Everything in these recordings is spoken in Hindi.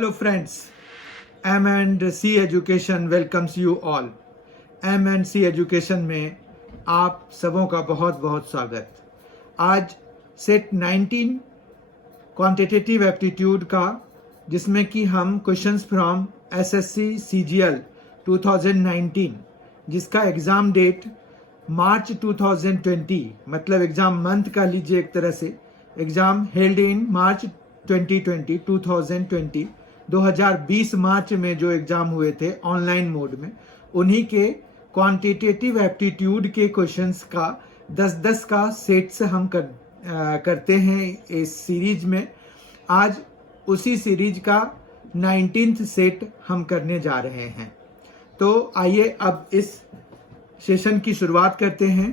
Hello friends, M&C Education welcomes you all. M&C Education में आप सबों का बहुत बहुत स्वागत। आज सेट 19 क्वांटिटेटिव एप्टीट्यूड का, जिसमें कि हम क्वेश्चंस फ्रॉम SSC CGL 2019, जिसका एग्ज़ाम डेट मार्च 2020, मतलब एग्ज़ाम मंथ का लीजिए एक तरह से, एग्ज़ाम हेल्ड इन मार्च 2020 मार्च में जो एग्ज़ाम हुए थे ऑनलाइन मोड में, उन्हीं के क्वांटिटेटिव एप्टीट्यूड के क्वेश्चंस का 10-10 का सेट से हम करते हैं इस सीरीज में। आज उसी सीरीज का 19th सेट हम करने जा रहे हैं। तो आइए अब इस सेशन की शुरुआत करते हैं।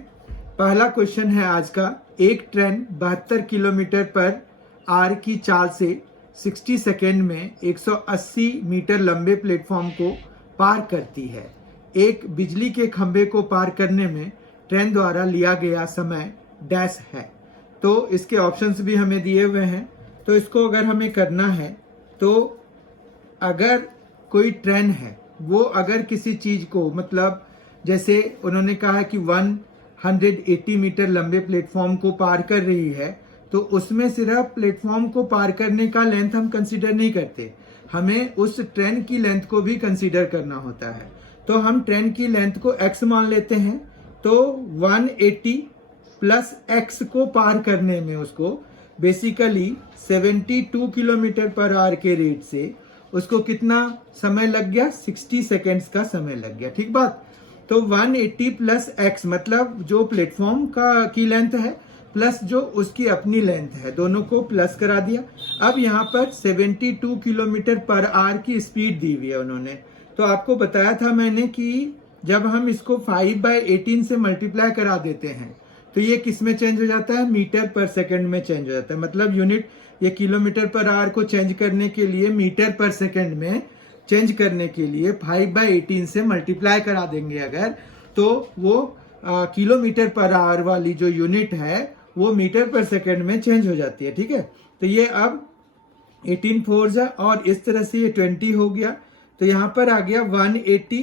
पहला क्वेश्चन है आज का, एक ट्रेन 72 किलोमीटर पर आर की चाल से 60 सेकेंड में 180 मीटर लंबे प्लेटफॉर्म को पार करती है। एक बिजली के खंभे को पार करने में ट्रेन द्वारा लिया गया समय डैश है। तो इसके ऑप्शंस भी हमें दिए हुए हैं। तो इसको अगर हमें करना है, तो अगर कोई ट्रेन है, वो अगर किसी चीज़ को, मतलब जैसे उन्होंने कहा कि 180 मीटर लंबे प्लेटफॉर्म को पार कर रही है, तो उसमें सिर्फ प्लेटफॉर्म को पार करने का लेंथ हम कंसीडर नहीं करते, हमें उस ट्रेन की लेंथ को भी कंसीडर करना होता है। तो हम ट्रेन की लेंथ को x मान लेते हैं। तो 180 प्लस x को पार करने में उसको बेसिकली 72 किलोमीटर पर आवर के रेट से उसको कितना समय लग गया? 60 सेकेंड्स का समय लग गया। ठीक बात। तो 180 प्लस x मतलब जो प्लेटफॉर्म की लेंथ है प्लस जो उसकी अपनी लेंथ है, दोनों को प्लस करा दिया। अब यहाँ पर 72 किलोमीटर पर आवर की स्पीड दी हुई है उन्होंने। तो आपको बताया था मैंने कि जब हम इसको 5/18 से मल्टीप्लाई करा देते हैं तो ये किस में चेंज हो जाता है? मीटर पर सेकंड में चेंज हो जाता है। मतलब यूनिट, ये किलोमीटर पर आवर को चेंज करने के लिए मीटर पर सेकंड में चेंज करने के लिए 5/18 से मल्टीप्लाई करा देंगे अगर, तो वो किलोमीटर पर आवर वाली जो यूनिट है वो मीटर पर सेकंड में चेंज हो जाती है। ठीक है। तो ये अब 18 फोर्स है और इस तरह से ये 20 हो गया। तो यहाँ पर आ गया 180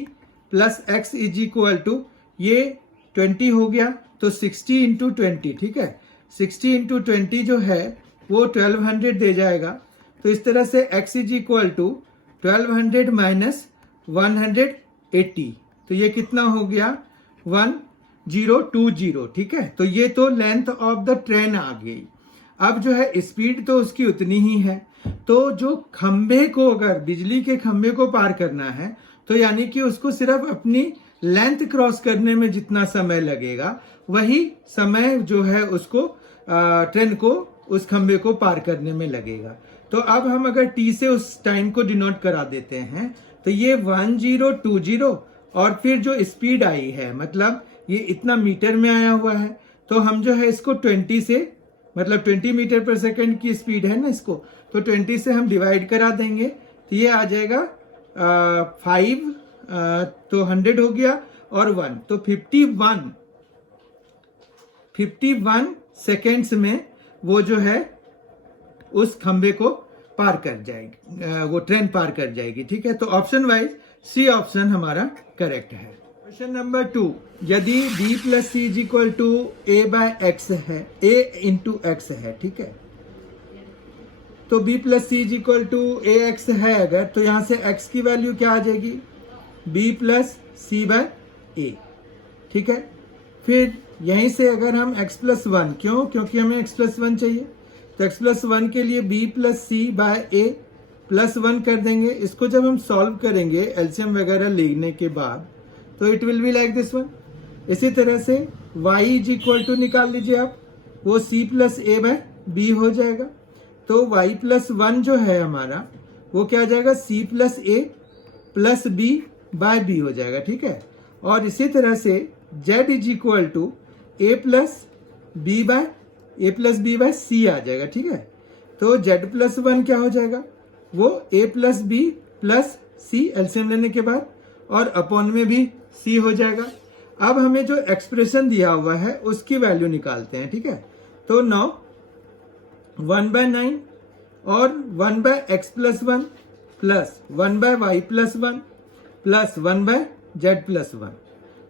plus x is equal to, ये 20 हो गया तो 60 इंटू 20। ठीक है। 60 इंटू 20 जो है वो 1200 दे जाएगा। तो इस तरह से x is equal to 1200 minus 180, तो ये कितना हो गया? 1020। ठीक है। तो ये तो लेंथ ऑफ द ट्रेन आ गई। अब जो है स्पीड तो उसकी उतनी ही है। तो जो खंबे को, अगर बिजली के खंबे को पार करना है, तो यानी कि उसको सिर्फ अपनी लेंथ क्रॉस करने में जितना समय लगेगा, वही समय जो है उसको ट्रेन को उस खंबे को पार करने में लगेगा। तो अब हम अगर t से उस टाइम को डिनोट करा देते हैं, तो ये 1020 और फिर जो स्पीड आई है, मतलब ये इतना मीटर में आया हुआ है, तो हम जो है इसको 20 से, मतलब 20 मीटर पर सेकंड की स्पीड है ना इसको, तो 20 से हम डिवाइड करा देंगे तो ये आ जाएगा 5, तो 100 हो गया और 1, तो 51 सेकेंड्स में वो जो है उस खंबे को पार कर जाएगी, वो ट्रेन पार कर जाएगी। ठीक है। तो ऑप्शन वाइज सी ऑप्शन हमारा करेक्ट है। क्वेश्चन नंबर 2, यदि b plus C is equal to a by X है, a इंटू एक्स है। ठीक है। तो b plus C is equal to a x है अगर, तो यहां से x की वैल्यू क्या आ जाएगी? b plus C by a। ठीक है। फिर यहीं से अगर हम x प्लस 1, क्योंकि हमें x प्लस 1 चाहिए, तो x प्लस 1 के लिए b plus C by a plus 1 कर देंगे। इसको जब हम सॉल्व करेंगे एलसीएम वगैरह लेने के बाद, तो it will be like this one. इसी तरह से y इज इक्वल टू निकाल लीजिए आप, वो c plus a by b हो जाएगा। तो y प्लस 1 जो है हमारा, वो क्या आ जाएगा? c plus a plus b by b हो जाएगा। ठीक है। और इसी तरह से z is equal to a plus b by c आ जाएगा। ठीक है। तो z प्लस 1 क्या हो जाएगा? वो a plus b plus c LCM लेने के बाद, और अपॉन में भी c हो जाएगा। अब हमें जो एक्सप्रेशन दिया हुआ है उसकी वैल्यू निकालते हैं। ठीक है। तो 1/9 और 1/x plus 1 plus 1/y plus 1 plus 1/z+1,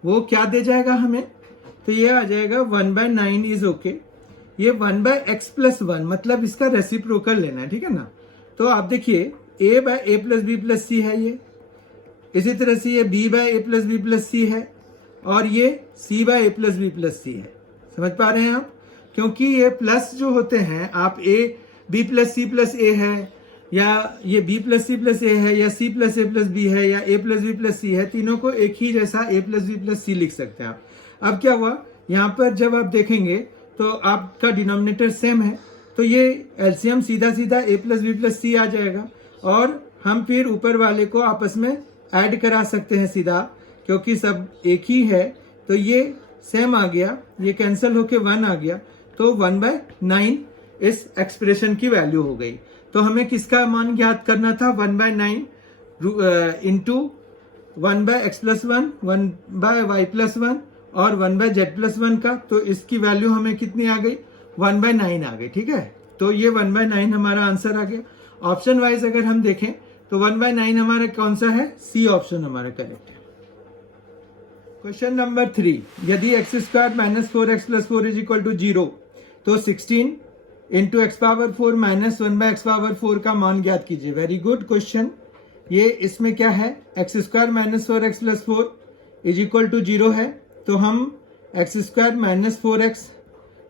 वो क्या दे जाएगा हमें? तो ये आ जाएगा 1/9 इज ओके। ये 1/x+1 मतलब इसका रेसिप्रोकल लेना है, ठीक है ना। तो आप देखिए a/a+b+c है ये, इसी तरह से ये b/a+b+c है और ये c/a+b+c है। समझ पा रहे हैं आप? क्योंकि ये प्लस जो होते हैं, आप b+c+a है या ये b+c+a है या c+a+b है या a+b+c है, तीनों को एक ही जैसा a+b+c लिख सकते हैं आप। अब क्या हुआ, यहाँ पर जब आप देखेंगे तो आपका डिनोमिनेटर सेम है, तो ये एलसीएम सीधा सीधा a+b+c आ जाएगा और हम फिर ऊपर वाले को आपस में ऐड करा सकते हैं सीधा, क्योंकि सब एक ही है। तो ये सेम आ गया, ये कैंसिल होके 1 आ गया, तो 1/9 इस एक्सप्रेशन की वैल्यू हो गई। तो हमें किसका मान ज्ञात करना था? 1/9 इंटू 1/x+1, 1/y+1 और 1/z+1 का। तो इसकी वैल्यू हमें कितनी आ गई? 1/9 आ गई, ठीक है। तो ये 1/9 हमारा आंसर आ गया। ऑप्शन वाइज अगर हम देखें तो 1/9 हमारा कौन सा है? सी ऑप्शन हमारा करेक्ट है। क्वेश्चन नंबर 3, यदि x² - 4x + 4 = 0 तो 16 इंटू x⁴ माइनस 1/x⁴ का मान ज्ञात कीजिए। Very good question. ये इसमें क्या है? x² - 4x + 4 = 0 है, तो हम x² - 4x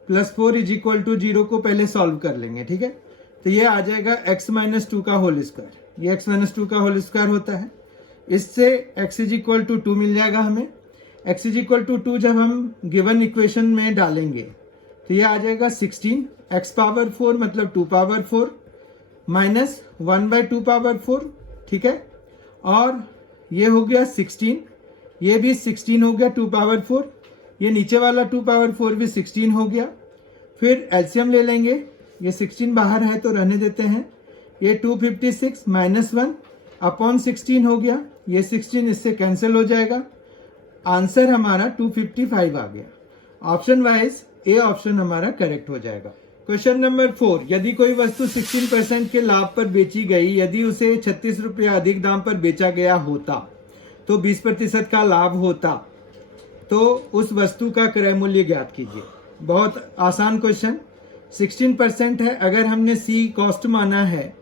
+ 4 = 0 को पहले सॉल्व कर लेंगे, ठीक है। तो ये आ जाएगा x - 2 का होल स्क्वायर, ये x - 2 का होल स्क्वायर होता है। इससे x = 2 मिल जाएगा हमें। x = 2 जब हम गिवन इक्वेशन में डालेंगे तो ये आ जाएगा 16 x⁴ मतलब 2⁴ माइनस 1/2⁴, ठीक है। और ये हो गया 16, ये भी 16 हो गया 2⁴, ये नीचे वाला 2⁴ भी 16 हो गया। फिर एलसीएम ले लेंगे, ये 16 बाहर है तो रहने देते हैं। ये 256 - 1 अपॉन 16 हो गया, ये 16 इससे कैंसिल हो जाएगा। आंसर हमारा 255 आ गया। ऑप्शन वाइज ए ऑप्शन हमारा करेक्ट हो जाएगा। क्वेश्चन नंबर 4, यदि कोई वस्तु 16% के लाभ पर बेची गई, यदि उसे 36 रुपये अधिक दाम पर बेचा गया होता तो 20% का लाभ होता, तो उस वस्तु का क्रय मूल्य ज्ञात कीजिए। बहुत आसान क्वेश्चन। 16% है, अगर हमने सी कॉस्ट माना है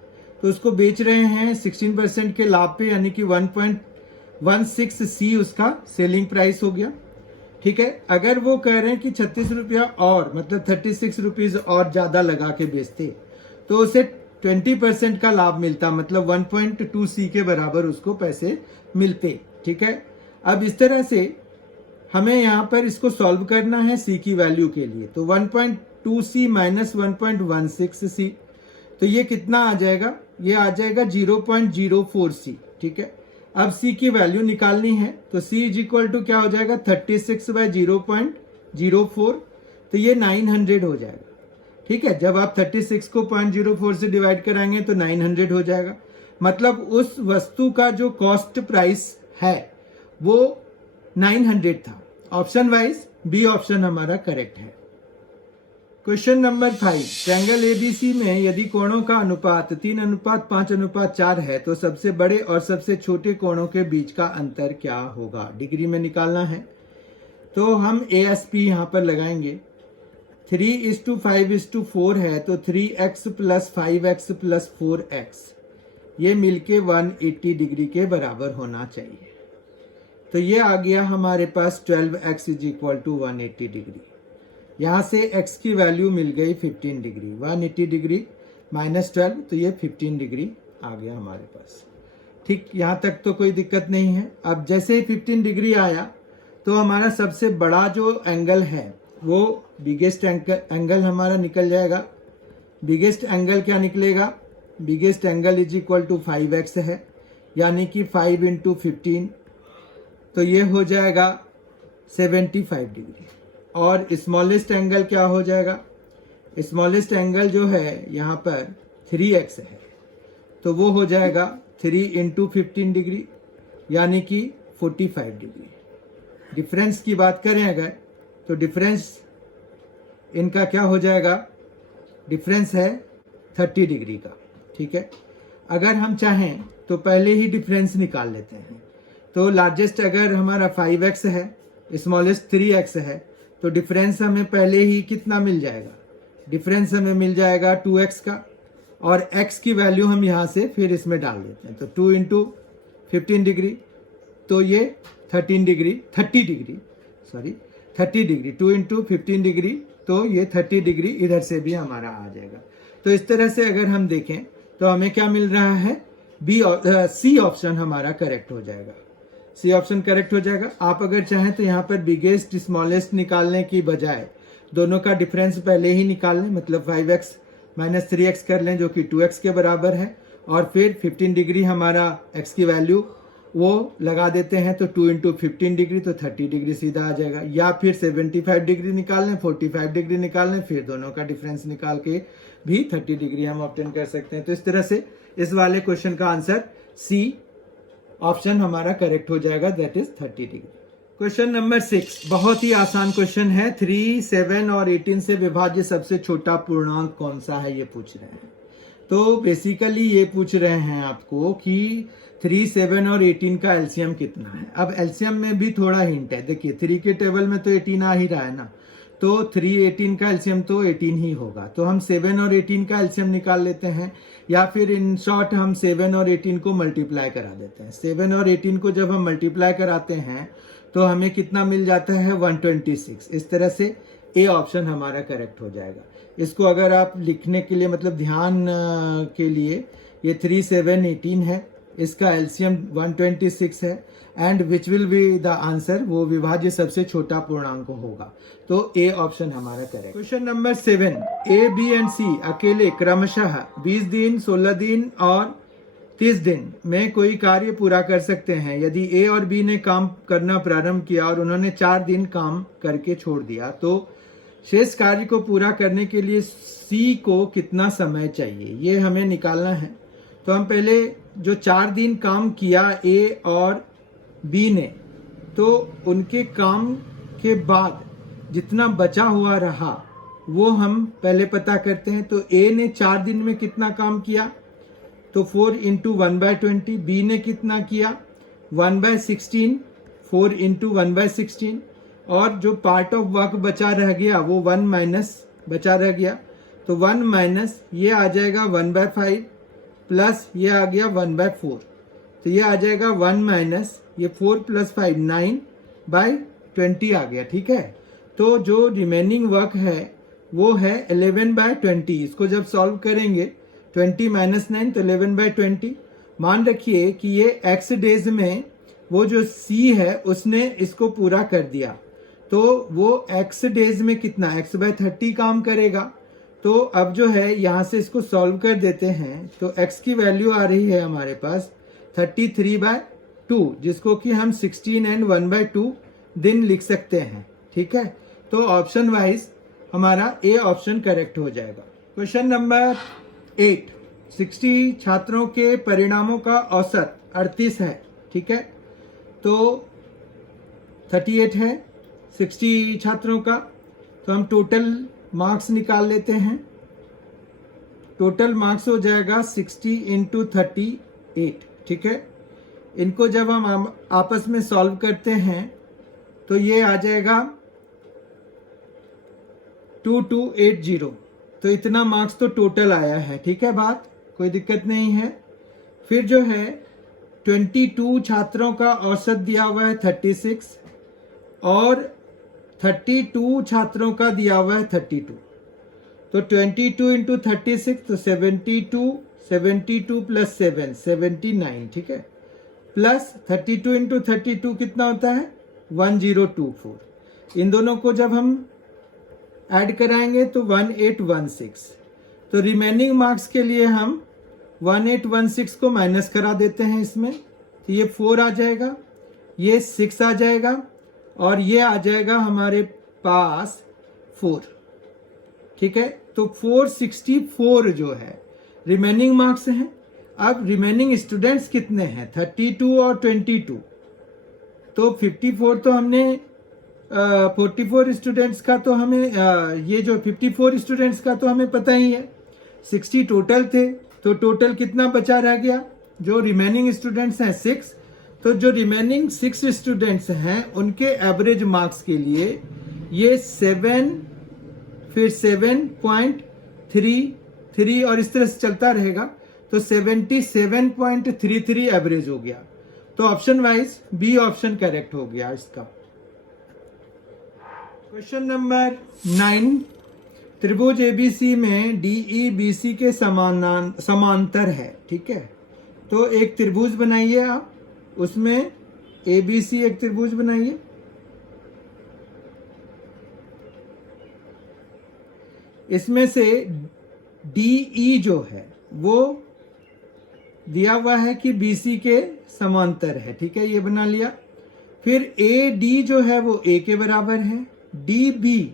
तो उसको बेच रहे हैं 16% के लाभ पे, यानी कि 1.16 सी उसका सेलिंग प्राइस हो गया, ठीक है। अगर वो कह रहे हैं कि 36 रुपया और मतलब 36 रुपीज और ज्यादा लगा के बेचते तो उसे 20% का लाभ मिलता, मतलब 1.2 सी के बराबर उसको पैसे मिलते, ठीक है। अब इस तरह से हमें यहाँ पर इसको सॉल्व करना है सी की वैल्यू के लिए। तो 1.2 सी माइनस 1.16 सी, तो ये कितना आ जाएगा? ये आ जाएगा 0.04 सी, ठीक है। अब c की वैल्यू निकालनी है, तो c = क्या हो जाएगा? 36/0.04, तो ये 900 हो जाएगा, ठीक है। जब आप 36 को 0.04 से डिवाइड कराएंगे तो 900 हो जाएगा। मतलब उस वस्तु का जो कॉस्ट प्राइस है वो 900 था। ऑप्शन वाइज बी ऑप्शन हमारा करेक्ट है। क्वेश्चन नंबर 5, ट्रायंगल एबीसी में यदि कोणों का अनुपात 3:5:4 है तो सबसे बड़े और सबसे छोटे कोणों के बीच का अंतर क्या होगा? डिग्री में निकालना है, तो हम ASP यहाँ पर लगाएंगे। 3:5:4 है तो 3x + 5x + 4x ये मिलके 180 डिग्री के बराबर होना चाहिए। तो ये आ गया हमारे पास 12x = 180 डिग्री। यहाँ से x की वैल्यू मिल गई 15 डिग्री, 180 डिग्री -12, तो ये 15 डिग्री आ गया हमारे पास, ठीक। यहाँ तक तो कोई दिक्कत नहीं है। अब जैसे ही 15 डिग्री आया तो हमारा सबसे बड़ा जो एंगल है वो बिगेस्ट एंगल हमारा निकल जाएगा। बिगेस्ट एंगल क्या निकलेगा? बिगेस्ट एंगल = 5x है, यानी कि 5 × 15, तो ये हो जाएगा 75 डिग्री। और स्मॉलेस्ट एंगल क्या हो जाएगा? स्मॉलेस्ट एंगल जो है यहाँ पर 3x है, तो वो हो जाएगा 3 × 15 डिग्री, यानी कि 45 डिग्री। डिफरेंस की बात करें अगर, तो डिफरेंस इनका क्या हो जाएगा? डिफरेंस है 30 डिग्री का, ठीक है। अगर हम चाहें तो पहले ही डिफरेंस निकाल लेते हैं। तो लार्जेस्ट अगर हमारा 5x है, स्मॉलेस्ट 3x है, तो डिफरेंस हमें पहले ही कितना मिल जाएगा, डिफरेंस हमें मिल जाएगा 2x का, और x की वैल्यू हम यहाँ से फिर इसमें डाल देते हैं। तो 2 इंटू 15 डिग्री, तो ये 30 डिग्री, 2 इंटू 15 डिग्री, तो ये 30 डिग्री इधर से भी हमारा आ जाएगा। तो इस तरह से अगर हम देखें तो हमें क्या मिल रहा है, सी ऑप्शन हमारा करेक्ट हो जाएगा। सी ऑप्शन करेक्ट हो जाएगा। आप अगर चाहें तो यहाँ पर बिगेस्ट स्मॉलेस्ट निकालने की बजाय दोनों का डिफरेंस पहले ही निकाल लें, मतलब 5x माइनस 3x कर लें जो कि 2x के बराबर है, और फिर 15 डिग्री हमारा x की वैल्यू वो लगा देते हैं, तो 2 इंटू 15 डिग्री, तो 30 डिग्री सीधा आ जाएगा। या फिर 75 डिग्री निकाल लें, 45 डिग्री निकाल लें, फिर दोनों का डिफरेंस निकाल के भी 30 डिग्री हम ऑब्टेन कर सकते हैं। तो इस तरह से इस वाले क्वेश्चन का आंसर सी ऑप्शन हमारा करेक्ट हो जाएगा, that is 30 degree. Question number 6 बहुत ही आसान क्वेश्चन है। 3, 7 और 18 से विभाज्य सबसे छोटा पूर्णांक कौन सा है, ये पूछ रहे हैं। तो बेसिकली ये पूछ रहे हैं आपको कि 3, 7 और 18 का एलसीएम कितना है। अब एलसीएम में भी थोड़ा हिंट है, देखिए 3 के टेबल में तो 18 आ ही रहा है ना, तो 3, 18 का एलसीएम तो 18 ही होगा। तो हम 7 और 18 का एलसीएम निकाल लेते हैं, या फिर इन शॉर्ट हम 7 और 18 को मल्टीप्लाई करा देते हैं। 7 और 18 को जब हम मल्टीप्लाई कराते हैं तो हमें कितना मिल जाता है, 126। इस तरह से ए ऑप्शन हमारा करेक्ट हो जाएगा। इसको अगर आप लिखने के लिए, मतलब ध्यान के लिए, ये 3, 7, 18 है, इसका एलसीएम 126 है, and which will be the answer, वो विभाज्य सबसे छोटा पूर्णांक होगा। तो ए ऑप्शन हमारा correct. Question number 7, A, B and C अकेले क्रमशः 20 दिन, 16 दिन और 30 दिन में कोई कार्य पूरा कर सकते हैं। यदि ए और बी ने काम करना प्रारंभ किया और उन्होंने 4 दिन काम करके छोड़ दिया, तो शेष कार्य को पूरा करने के लिए सी को कितना समय चाहिए, ये हमें निकालना है। तो हम पहले जो 4 दिन काम किया ए और बी ने, तो उनके काम के बाद जितना बचा हुआ रहा वो हम पहले पता करते हैं। तो ए ने 4 दिन में कितना काम किया, तो 4 इंटू 1/20। बी ने कितना किया, 1/16, 4 इंटू 1/16, और जो पार्ट ऑफ वर्क बचा रह गया वो 1 माइनस बचा रह गया, तो 1 माइनस ये आ जाएगा 1/5, प्लस ये आ गया 1/4, तो ये आ जाएगा 1 माइनस ये 4 प्लस 5, 9/20 आ गया। ठीक है, तो जो रिमेनिंग वर्क है वो है 11/20। इसको जब सॉल्व करेंगे 20 माइनस 9, तो 11/20। मान रखिए कि ये x डेज में वो जो c है उसने इसको पूरा कर दिया, तो वो x डेज में कितना, x/30 काम करेगा। तो अब जो है यहाँ से इसको सॉल्व कर देते हैं, तो x की वैल्यू आ रही है हमारे पास 33/2, जिसको कि हम 16 एंड 1/2 दिन लिख सकते हैं। ठीक है, तो ऑप्शन वाइज हमारा ए ऑप्शन करेक्ट हो जाएगा। क्वेश्चन नंबर 8, 60 छात्रों के परिणामों का औसत 38 है। ठीक है, तो 38 है 60 छात्रों का, तो हम टोटल मार्क्स निकाल लेते हैं। टोटल मार्क्स हो जाएगा 60 इंटू 38। ठीक है, इनको जब हम आपस में सॉल्व करते हैं तो ये आ जाएगा 2280। तो इतना मार्क्स तो टोटल आया है। ठीक है, बात कोई दिक्कत नहीं है। फिर जो है 22 छात्रों का औसत दिया हुआ है 36, और 32 छात्रों का दिया हुआ है 32। तो 22 इंटू 36, तो 72 प्लस 7, 79। ठीक है, प्लस 32 इंटू 32 कितना होता है, 1024। इन दोनों को जब हम ऐड कराएंगे तो 1816। तो रिमेनिंग मार्क्स के लिए हम 1816 को माइनस करा देते हैं इसमें, तो ये 4 आ जाएगा, ये 6 आ जाएगा, और ये आ जाएगा हमारे पास 4। ठीक है, तो 464 जो है रिमेनिंग मार्क्स हैं। अब रिमेनिंग स्टूडेंट्स कितने हैं, 32 और 22, तो 54 तो हमने 44 स्टूडेंट्स का तो हमें ये जो 54 स्टूडेंट्स का तो हमें पता ही है। 60 टोटल थे, तो टोटल कितना बचा रह गया, जो रिमेनिंग स्टूडेंट्स हैं 6, तो जो रिमेनिंग 6 स्टूडेंट्स हैं उनके एवरेज मार्क्स के लिए ये 7 फिर 7.33 और इस तरह से चलता रहेगा, तो 77.33 एवरेज हो गया। तो option wise B option correct हो गया इसका। क्वेश्चन नंबर 9, त्रिभुज एबीसी में डीई बीसी के समांतर है, ठीक है। तो एक त्रिभुज बनाइए आप, उसमें एबीसी एक त्रिभुज बनाइए, इसमें से डीई जो है वो दिया हुआ है कि बीसी के समांतर है, ठीक है, ये बना लिया। फिर ए डी जो है वो ए के बराबर है, डी बी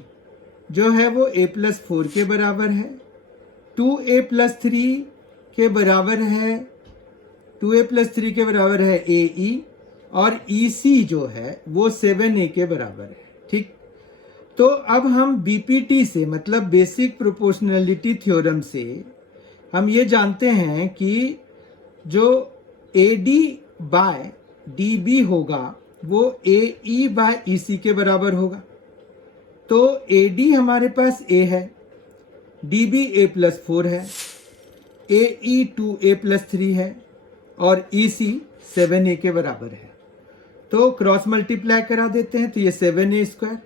जो है वो a+4 के बराबर है, 2a+3 के बराबर है, 2a+3 के बराबर है AE, और EC जो है वो 7a के बराबर है, ठीक। तो अब हम बीपीटी से मतलब बेसिक प्रोपोर्शनलिटी थ्योरम से हम ये जानते हैं कि जो AD बाय DB होगा वो AE बाय EC के बराबर होगा। तो AD हमारे पास A है, DB a+4 है, AE 2a+3 है और EC 7a के बराबर है। तो क्रॉस मल्टीप्लाई करा देते हैं, तो ये 7a²,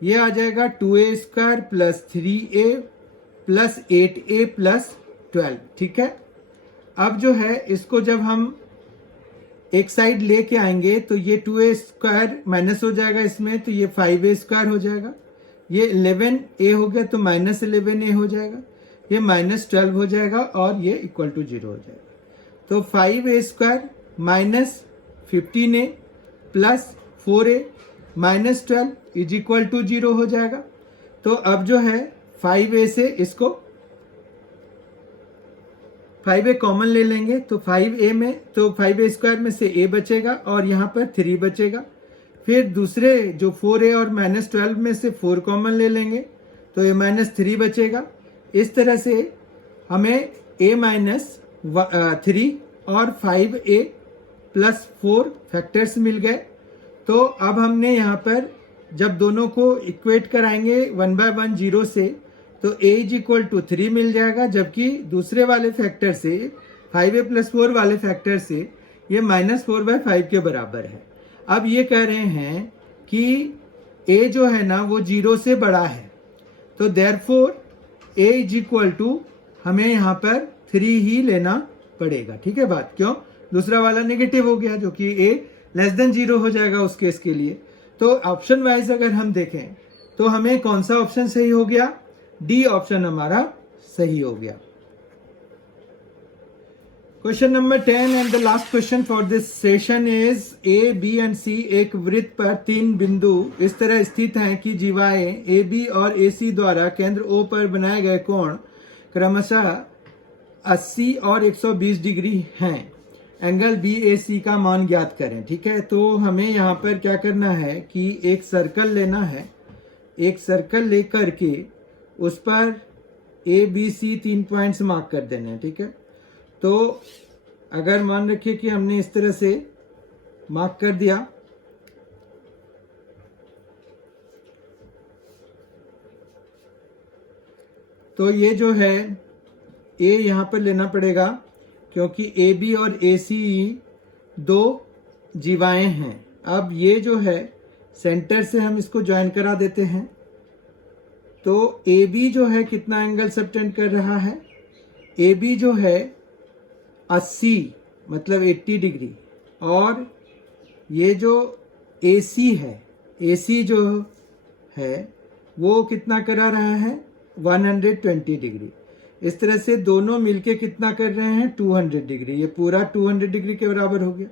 ये आ जाएगा 2a² + 3a + 8a + 12, ठीक है। अब जो है इसको जब हम एक साइड लेके आएंगे तो ये 2a² माइनस हो जाएगा इसमें, तो ये 5a² हो जाएगा, ये 11a हो गया तो -11a हो जाएगा, ये -12 हो जाएगा और ये = 0 हो जाएगा। तो 5a² - 15a + 4a - 12 = 0 हो जाएगा। तो अब जो है 5a से इसको 5a कॉमन ले लेंगे, तो 5a में तो 5a² में से a बचेगा और यहाँ पर 3 बचेगा। फिर दूसरे जो 4a और -12 में से 4 कॉमन ले लेंगे, तो ये -3 बचेगा। इस तरह से हमें a - 3 और 5a + 4 फैक्टर्स मिल गए। तो अब हमने यहाँ पर जब दोनों को इक्वेट कराएंगे 1 by 1 0 से, तो a = 3 मिल जाएगा, जबकि दूसरे वाले फैक्टर से 5a + 4 वाले फैक्टर से ये -4/5 के बराबर है। अब ये कह रहे हैं कि a जो है ना वो 0 से बड़ा है, तो देयरफॉर a = हमें यहाँ पर 3 ही लेना पड़ेगा, ठीक है बात। क्यों? दूसरा वाला नेगेटिव हो गया, जो कि a <0 हो जाएगा उस केस के लिए। तो ऑप्शन वाइज अगर हम देखें तो हमें कौन सा ऑप्शन सही हो गया? डी ऑप्शन हमारा सही हो गया। Question number 10 and the last question for this session is A B and C एक वृत्त पर 3 बिंदु इस तरह स्थित हैं कि जीवाएं ए बी और ए सी द्वारा केंद्र ओ पर बनाए गए कोण क्रमशः 80 और 120 डिग्री हैं। एंगल बी ए सी का मान ज्ञात करें, ठीक है। तो हमें यहाँ पर क्या करना है कि एक सर्कल लेना है, एक सर्कल लेकर के उस पर A B C 3 points mark कर देने हैं, ठीक है। तो अगर मान रखिए कि हमने इस तरह से मार्क कर दिया, तो ये जो है ए यहाँ पर लेना पड़ेगा, क्योंकि ए बी और ए सी 2 जीवाएं हैं। अब ये जो है सेंटर से हम इसको ज्वाइन करा देते हैं, तो ए बी जो है कितना एंगल सबटेंड कर रहा है? ए बी जो है 80 मतलब 80 डिग्री, और ये जो ए सी है, ए सी जो है वो कितना करा रहा है? 120 डिग्री। इस तरह से दोनों मिलके कितना कर रहे हैं? 200 डिग्री। ये पूरा 200 डिग्री के बराबर हो गया।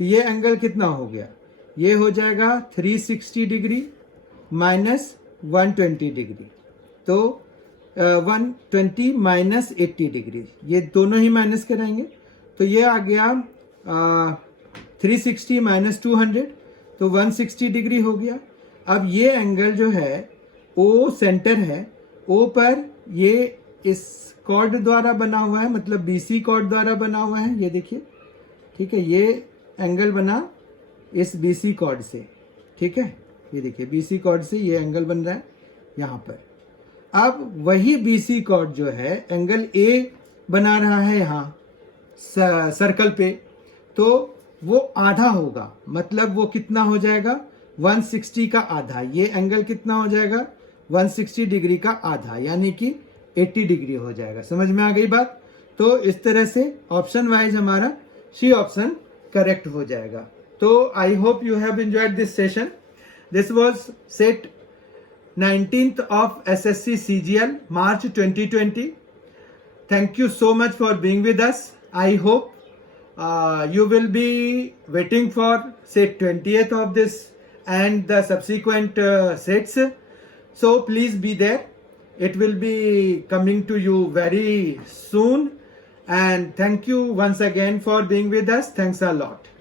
तो ये एंगल कितना हो गया? ये हो जाएगा 360 डिग्री माइनस 120 डिग्री। तो 120 माइनस 80 डिग्री, ये दोनों ही माइनस कराएंगे, तो ये आ गया 360 माइनस 200, तो 160 डिग्री हो गया। अब ये एंगल जो है ओ सेंटर है, ओ पर ये इस कॉर्ड द्वारा बना हुआ है, मतलब बीसी कॉर्ड द्वारा बना हुआ है, ये देखिए ठीक है, ये एंगल बना इस BC कॉर्ड से, ठीक है, ये देखिए BC कॉर्ड से ये एंगल बन रहा है यहाँ पर। अब वही BC कॉर्ड जो है एंगल A बना रहा है यहाँ सर्कल पे, तो वो आधा होगा, मतलब वो कितना हो जाएगा 160 का आधा। ये एंगल कितना हो जाएगा 160 डिग्री का आधा, यानी कि 80 डिग्री हो जाएगा। समझ में आ गई बात? तो इस तरह से ऑप्शन वाइज हमारा सी ऑप्शन करेक्ट हो जाएगा। तो I hope you have enjoyed this session. This was set 19th of SSC CGL March 2020. Thank you so much for being with us. I hope you will be waiting for set 20th of this and the subsequent sets. So please be there. It will be coming to you very soon. And thank you once again for being with us. Thanks a lot.